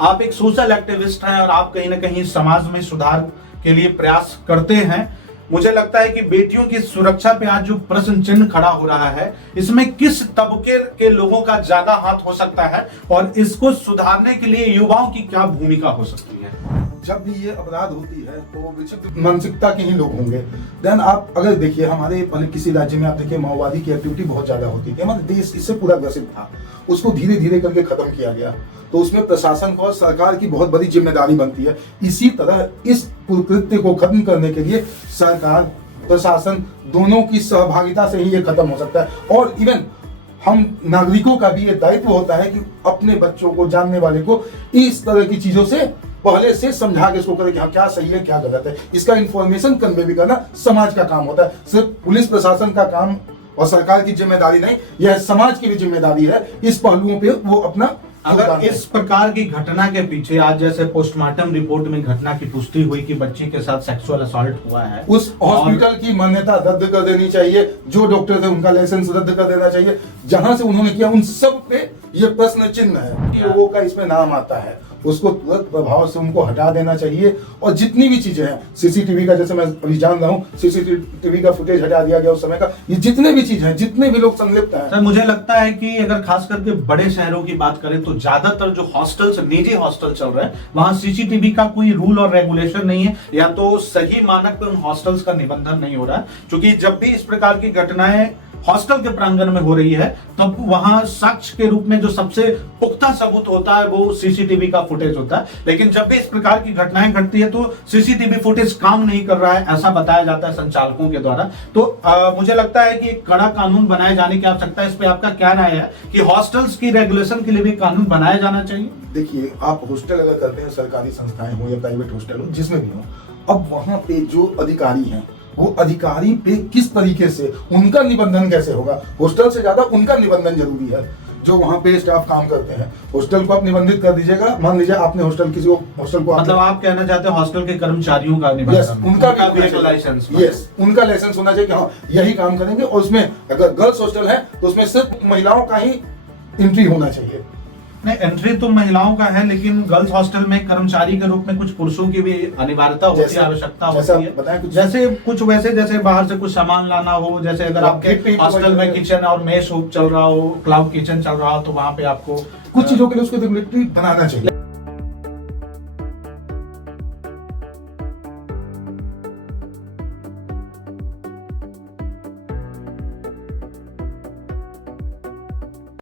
आप एक social activist हैं और आप कहीं ना कहीं समाज में सुधार के लिए प्रयास करते हैं। मुझे लगता है कि बेटियों की सुरक्षा पे आज जो प्रश्न चिन्ह खड़ा हो रहा है, इसमें किस तबके के लोगों का ज्यादा हाथ हो सकता है और इसको सुधारने के लिए युवाओं की क्या भूमिका हो सकती है? जब भी ये अपराध होती है तो विचित्र मानसिकता के ही लोग होंगे। देन आप अगर देखिए, हमारे पहले किसी राज्य में आप देखिए माओवादी की एक्टिविटी बहुत ज्यादा होती थी, हमारे देश इससे पूरा ग्रसित था, उसको धीरे धीरे करके खत्म किया गया। तो उसमें प्रशासन को और सरकार की बहुत बड़ी जिम्मेदारी बनती है। इसी तरह इस कुकृत्य को खत्म करने के लिए सरकार प्रशासन दोनों की सहभागिता से ही ये खत्म हो सकता है। और इवन हम नागरिकों का भी ये दायित्व होता है कि अपने बच्चों को, जानने वाले को इस तरह की चीजों से पहले से समझा के इसको करें कि हाँ क्या सही है क्या गलत है। इसका इंफॉर्मेशन कन्वे भी करना समाज का काम होता है, सिर्फ पुलिस प्रशासन का काम और सरकार की जिम्मेदारी नहीं, यह समाज की भी जिम्मेदारी है। इस पहलुओं पे वो अपना अगर इस प्रकार की घटना के पीछे, आज जैसे पोस्टमार्टम रिपोर्ट में घटना की पुष्टि हुई कि बच्ची के साथ सेक्सुअल असॉल्ट हुआ है, उस हॉस्पिटल की मान्यता रद्द कर देनी चाहिए, जो डॉक्टर थे उनका लाइसेंस रद्द कर देना चाहिए। जहां से उन्होंने किया उन सब पे ये प्रश्न चिन्ह है कि लोगों का इसमें नाम आता है, उसको तुरंत प्रभाव से उनको हटा देना चाहिए। और जितनी भी चीजें हैं, सीसीटीवी का, जैसे मैं अभी जान रहा हूँ सीसीटीवी का फुटेज हटा दिया गया उस समय का, ये जितने भी चीजें हैं, जितने भी लोग संलिप्त हैं। सर मुझे लगता है कि अगर खास करके बड़े शहरों की बात करें तो ज्यादातर जो हॉस्टल्स, निजी हॉस्टल चल रहे हैं, वहां सीसीटीवी का कोई रूल और रेगुलेशन नहीं है, या तो सही मानक पे उन हॉस्टल्स का निबंधन नहीं हो रहा है। क्योंकि जब भी इस प्रकार की घटनाएं हॉस्टल के प्रांगण में हो रही है तब वहां साक्ष्य के रूप में जो सबसे पुख्ता सबूत होता है वो सीसीटीवी का फुटेज होता है। लेकिन जब भी इस प्रकार की घटनाएं घटती है तो सीसीटीवी फुटेज काम नहीं कर रहा है, ऐसा बताया जाता है संचालकों के द्वारा। तो मुझे लगता है कि एक कड़ा कानून बनाए जाने की आवश्यकता है। इस पे आपका क्या राय है कि हॉस्टल्स की रेगुलेशन के लिए भी कानून बनाया जाना चाहिए? देखिए, आप हॉस्टल अगर करते हैं, सरकारी संस्थाएं हो या प्राइवेट हॉस्टल हो, जिसमें भी हो, अब वहां पे जो अधिकारी हैं वो अधिकारी पे किस तरीके से उनका निबंधन कैसे होगा, हॉस्टल से ज्यादा उनका निबंधन जरूरी है। जो वहाँ पे स्टाफ काम करते हैं, हॉस्टल को आप निबंधित कर दीजिएगा। मान लीजिए आपने हॉस्टल किसी को, हॉस्टल को मतलब आप कहना चाहते हैं हॉस्टल के कर्मचारियों का निबंधन? यस, उनका भी एक लाइसेंस, यस, उनका लाइसेंस होना चाहिए कि हाँ यही काम करेंगे। और उसमें अगर गर्ल्स हॉस्टल है तो उसमें सिर्फ महिलाओं का ही एंट्री होना चाहिए। नहीं, एंट्री तो महिलाओं का है, लेकिन गर्ल्स हॉस्टल में कर्मचारी के रूप में कुछ पुरुषों की भी अनिवार्यता होती है, आवश्यकता होती है। बताएं कुछ, जैसे कुछ वैसे, जैसे बाहर से कुछ सामान लाना हो, जैसे अगर आपके हॉस्टल में किचन और मेस चल रहा हो, क्लाउड किचन चल रहा हो, तो वहां पे आपको कुछ चीजों के लिए उसको रेगुलेटरी बनाना चाहिए।